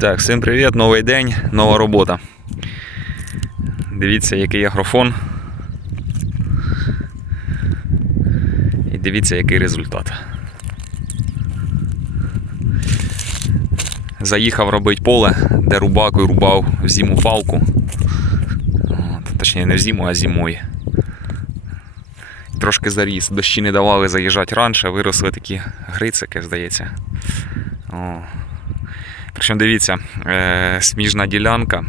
Так, всім привіт, новий день, нова робота. Дивіться, який агрофон. І дивіться, який результат. Заїхав робити поле, де рубакою рубав в зиму палку. Точніше, не в зиму, а зимою. Трошки заріс. Дощі не давали заїжджати раніше, виросли такі грицики, здається. О. Причому дивіться, е, сміжна ділянка.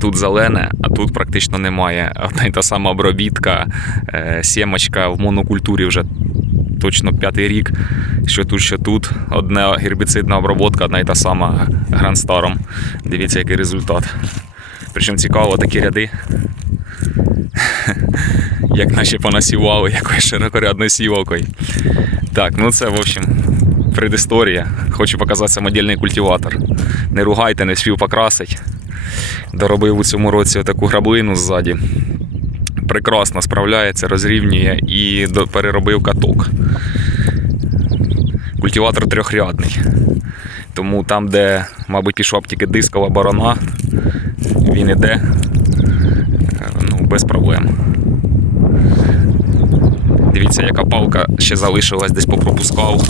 Тут зелене, а тут практично немає. Одна й та сама обробітка, е, сімочка в монокультурі вже точно п'ятий рік. Що тут, що тут. Одна гербіцидна обробка, одна й та сама грандстаром. Дивіться, який результат. Причому цікаво такі ряди. Як наші понасівали якоюсь широкорядною сівалкою. Так, ну це, в общем, предісторія. Хочу показати самодільний культиватор. Не ругайте, не спів покрасить. Доробив у цьому році таку граблину ззаді. Прекрасно справляється, розрівнює і переробив каток. Культиватор трьохрядний. Тому там, де, мабуть, пішла тільки дискова борона, він іде е, ну, без проблем. Дивіться, яка палка ще залишилась, десь попропускав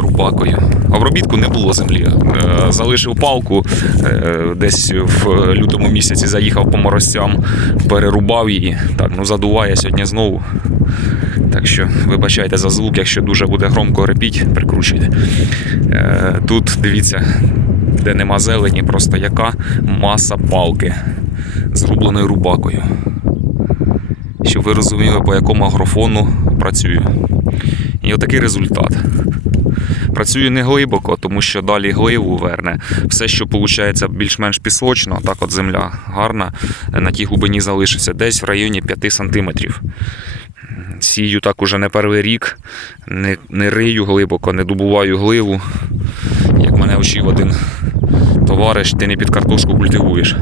рубакою. Обробітку не було землі. Е, Залишив палку е, десь в лютому місяці, заїхав по морозцям, перерубав її. Так, ну задуває сьогодні знову. Так що вибачайте за звук, якщо дуже буде громко репіть, прикручуйте. Е, Тут дивіться, де нема зелені, просто яка маса палки зрубленою рубакою щоб ви розуміли, по якому агрофону працюю. І отакий результат. Працюю не глибоко, тому що далі гливу верне. Все, що виходить більш-менш пісочно, так от земля гарна, на тій глибині залишиться десь в районі 5 см. Сію так уже не перший рік, не, не рию глибоко, не добуваю гливу. Як мене вчив один товариш, ти не під картошку культивуєш.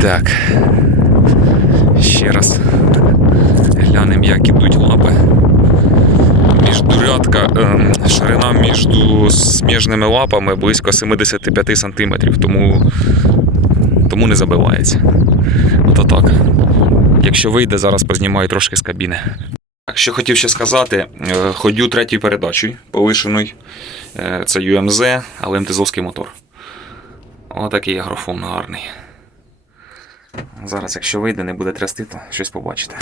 Так. Ще раз глянемо, як ідуть лапи. Міждурядка, ем, ширина між сміжними лапами близько 75 см, тому, тому не забивається. Ото так. Якщо вийде, зараз познімаю трошки з кабіни. Що хотів ще сказати, е, ходю третьою передачею повишеною. Е, Це UMZ, але МТЗовський мотор. Отакий агрофон гарний. Зараз, якщо вийде, не буде трясти, то щось побачите.